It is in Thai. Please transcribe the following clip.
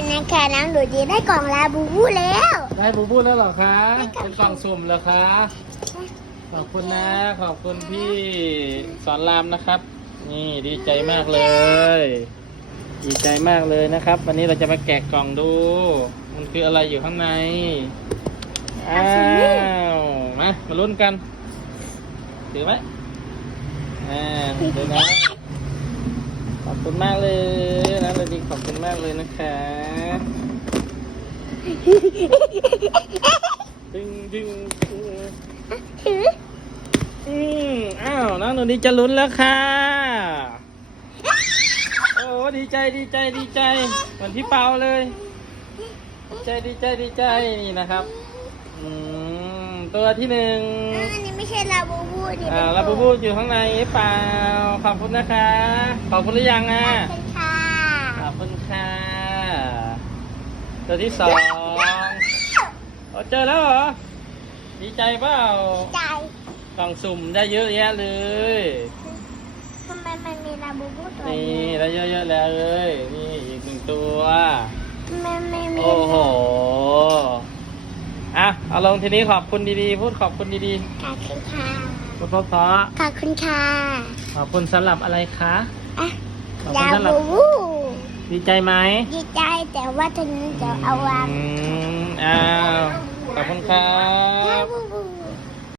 คุณนะคะน้องหนูดีได้กล่องลาบูบูแล้ว ได้บูบูแล้วเหรอคะได้ค่ะเป็นกล่องสุ่มเหรอคะขอบคุณนะขอบคุณพี่สอนรามนะครับ นี่ดีใจมากเลย ดีใจมากเลยนะครับ วันนี้เราจะมาแกะกล่องดู มันคืออะไรอยู่ข้างในอ้าวมามาลุ้นกันถือไหมอ่าดูนะขอบคุณมากเลยนะเลยดี ขอบคุณมากเลยนะคะดึงดึงดึงถืออืมอ้าวน้องหนูดีจะลุ้นแล้วค่ะ โอ้ดีใจดีใจดีใจ เหมือนพี่เปาเลย ดีใจดีใจดีใจนี่นะครับ อืมตัวที่หนึ่งอันนี้ไม่ใช่ลาบูบูนี่อ่าลาบูบูอยู่ข้างในหรือเปล่าขอบคุณนะคะ ขอบคุณหรือยังอะขอบ คุณค่ะขอบคุณค่ะ ตัวที่สองโอ้เจอแล้วเหรอ ดีใจเปล่าใจกล่องสุ่มได้เยอะแยะเลย ทำไมมันมีลาบูบูตัวนี่ นี้ได้เยอะแยะแล้วเลย นี่อีกหนึ่งตัว ทำไมไม่มีโอ้โห อะ เอาลงทีนี้ขอบคุณดีๆ พูดขอบคุณดีขอบคุณค่ะ ๆ พูดเพราะขอบคุณค่ะๆขอบคุณสำหรับอะไรคะ อะขอบลาคุณสำหรับ บูบู ดีใจไหมดีใจแต่ว่าทีนี้เดี๋ยวเอาวางอืมอ้าวขอบคุณครัลาบบู